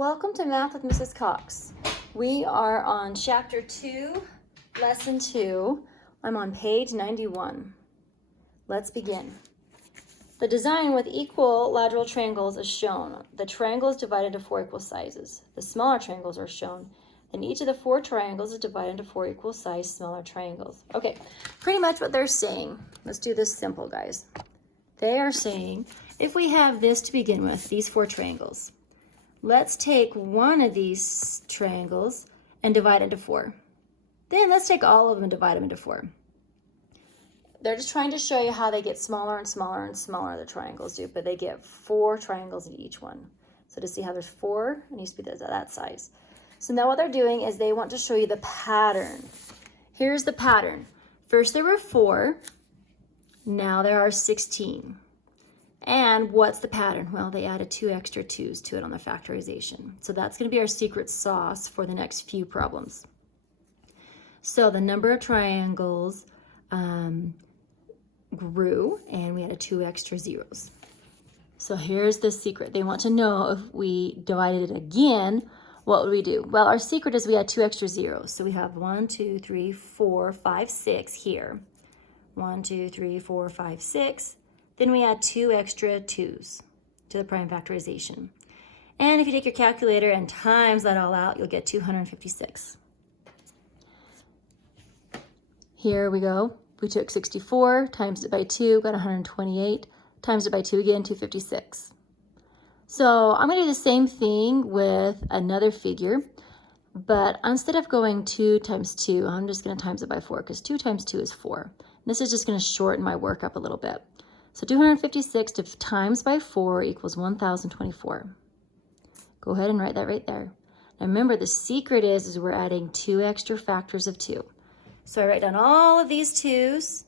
Welcome to Math with Mrs. Cox. We are on Chapter 2, Lesson 2. I'm on page 91. Let's begin. The design with equal lateral triangles is shown. The triangle is divided into 4 equal sizes. The smaller triangles are shown. And each of the 4 triangles is divided into 4 equal size smaller triangles. Okay, pretty much what they're saying. Let's do this simple, guys. They are saying, if we have this to begin with, these 4 triangles, let's take one of these triangles and divide it into 4. Then let's take all of them and divide them into 4. They're just trying to show you how they get smaller and smaller and smaller, the triangles do, but they get 4 triangles in each one. So to see how there's 4, it needs to be that size. So now what they're doing is they want to show you the pattern. Here's the pattern. First there were 4, now there are 16. And what's the pattern? Well, they added 2 extra 2's to it on the factorization. So that's going to be our secret sauce for the next few problems. So the number of triangles grew, and we added 2 extra zeros. So here's the secret. They want to know if we divided it again, what would we do? Well, our secret is we had 2 extra zeros. So we have 1, 2, 3, 4, 5, 6 here. 1, 2, 3, 4, 5, 6. Then we add 2 extra 2's to the prime factorization. And if you take your calculator and times that all out, you'll get 256. Here we go. We took 64, times it by 2, got 128, times it by 2 again, 256. So I'm going to do the same thing with another figure, but instead of going 2 times 2, I'm just going to times it by 4, because 2 times 2 is 4. And this is just going to shorten my work up a little bit. So 256 times by 4 equals 1,024. Go ahead and write that right there. Now remember, the secret is we're adding 2 extra factors of 2. So I write down all of these 2's,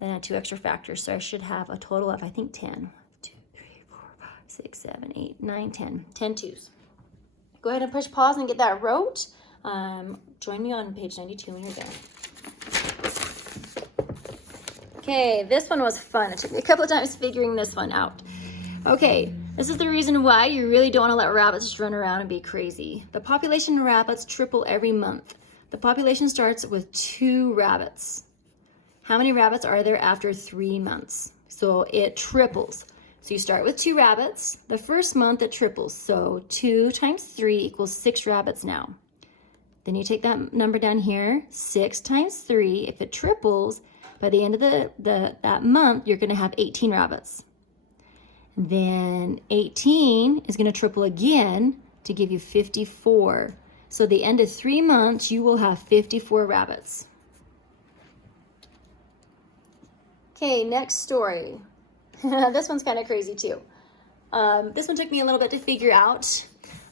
then add 2 extra factors. So I should have a total of, I think, 10. 2, 3, 4, 5, 6, 7, 8, 9, 10. 10 2's. Go ahead and push pause and get that wrote. Join me on page 92 when you're done. Okay, this one was fun. It took me a couple of times figuring this one out. Okay, this is the reason why you really don't want to let rabbits just run around and be crazy. The population of rabbits triple every month. The population starts with 2 rabbits. How many rabbits are there after 3 months? So it triples. So you start with 2 rabbits. The first month it triples. So 2 times 3 equals 6 rabbits now. Then you take that number down here, 6 times 3. If it triples, by the end of that month, you're going to have 18 rabbits. Then 18 is going to triple again to give you 54. So at the end of 3 months, you will have 54 rabbits. Okay, next story. This one's kind of crazy too. This one took me a little bit to figure out.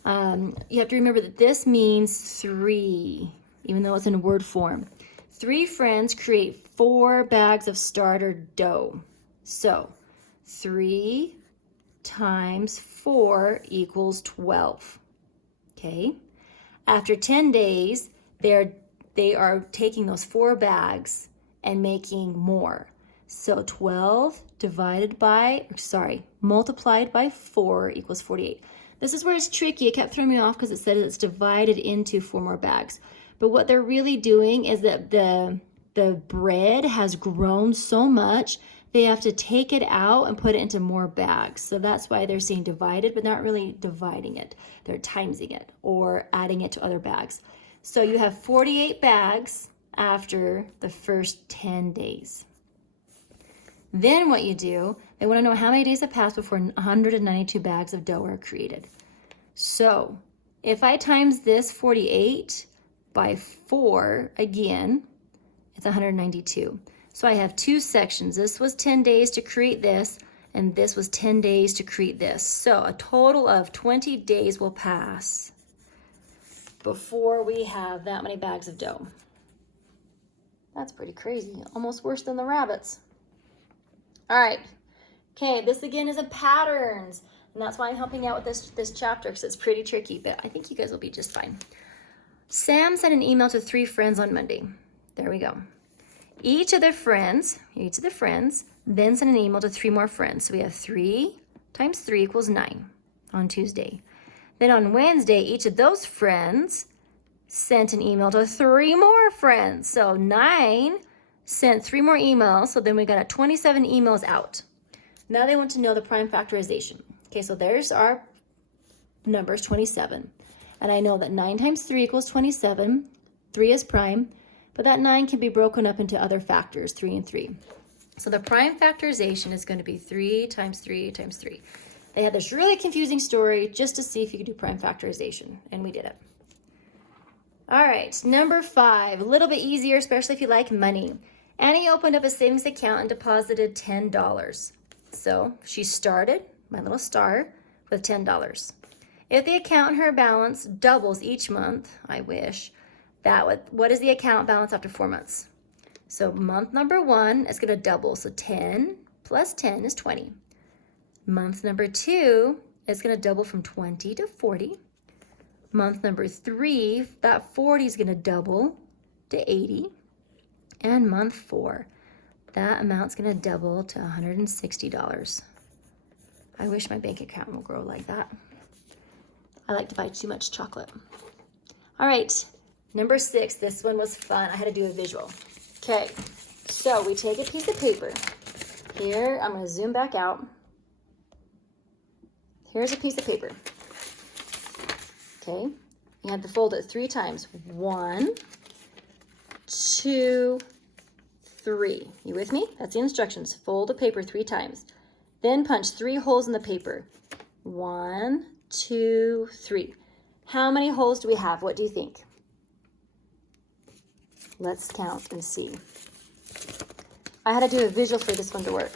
You have to remember that this means 3, even though it's in word form. 3 friends create 4 bags of starter dough. So 3 times 4 equals 12. Okay. After 10 days, they are taking those 4 bags and making more. So 12 multiplied by 4 equals 48. This is where it's tricky. It kept throwing me off because it said it's divided into 4 more bags. But what they're really doing is that the bread has grown so much, they have to take it out and put it into more bags. So that's why they're saying divided, but not really dividing it. They're timesing it or adding it to other bags. So you have 48 bags after the first 10 days. Then what you do, they want to know how many days have passed before 192 bags of dough are created. So if I times this 48 by 4 again, it's 192. So I have 2 sections. This was 10 days to create this, and this was 10 days to create this. So a total of 20 days will pass before we have that many bags of dough. That's pretty crazy. Almost worse than the rabbits. All right. Okay, this again is a patterns, and that's why I'm helping out with this chapter, because it's pretty tricky, but I think you guys will be just fine. Sam sent an email to 3 friends on Monday. There we go. Each of the friends then sent an email to 3 more friends. So we have 3 times 3 equals 9 on Tuesday. Then on Wednesday, each of those friends sent an email to 3 more friends. So 9 sent 3 more emails. So then we got 27 emails out. Now they want to know the prime factorization. Okay, so there's our numbers, 27. And I know that 9 times 3 equals 27. 3 is prime, but that 9 can be broken up into other factors, 3 and 3. So the prime factorization is going to be 3 times 3 times 3. They had this really confusing story just to see if you could do prime factorization, and we did it. All right, number 5, a little bit easier, especially if you like money. Annie opened up a savings account and deposited $10. So she started, my little star, with $10. If the account and her balance doubles each month, I wish, what is the account balance after 4 months? So month number 1 is going to double. So 10 plus 10 is 20. Month number 2 is going to double from 20 to 40. Month number 3, that 40 is going to double to 80. And month 4, that amount's going to double to $160. I wish my bank account will grow like that. I like to buy too much chocolate. All right, number 6. This one was fun. I had to do a visual. Okay, so we take a piece of paper. Here, I'm going to zoom back out. Here's a piece of paper. Okay, you have to fold it 3 times. 1, 2, 3. You with me? That's the instructions. Fold the paper 3 times. Then punch 3 holes in the paper. 1, 2, 3. How many holes do we have? What do you think? Let's count and see. I had to do a visual for this one to work.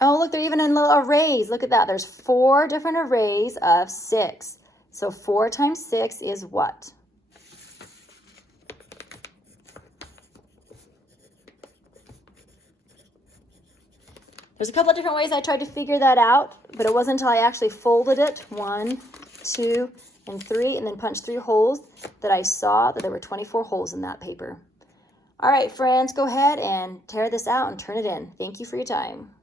Oh, look, they're even in little arrays. Look at that. There's 4 different arrays of 6. So 4 times 6 is what? There's a couple of different ways I tried to figure that out, but it wasn't until I actually folded it, 1, 2, and 3, and then punched 3 holes that I saw that there were 24 holes in that paper. All right, friends, go ahead and tear this out and turn it in. Thank you for your time.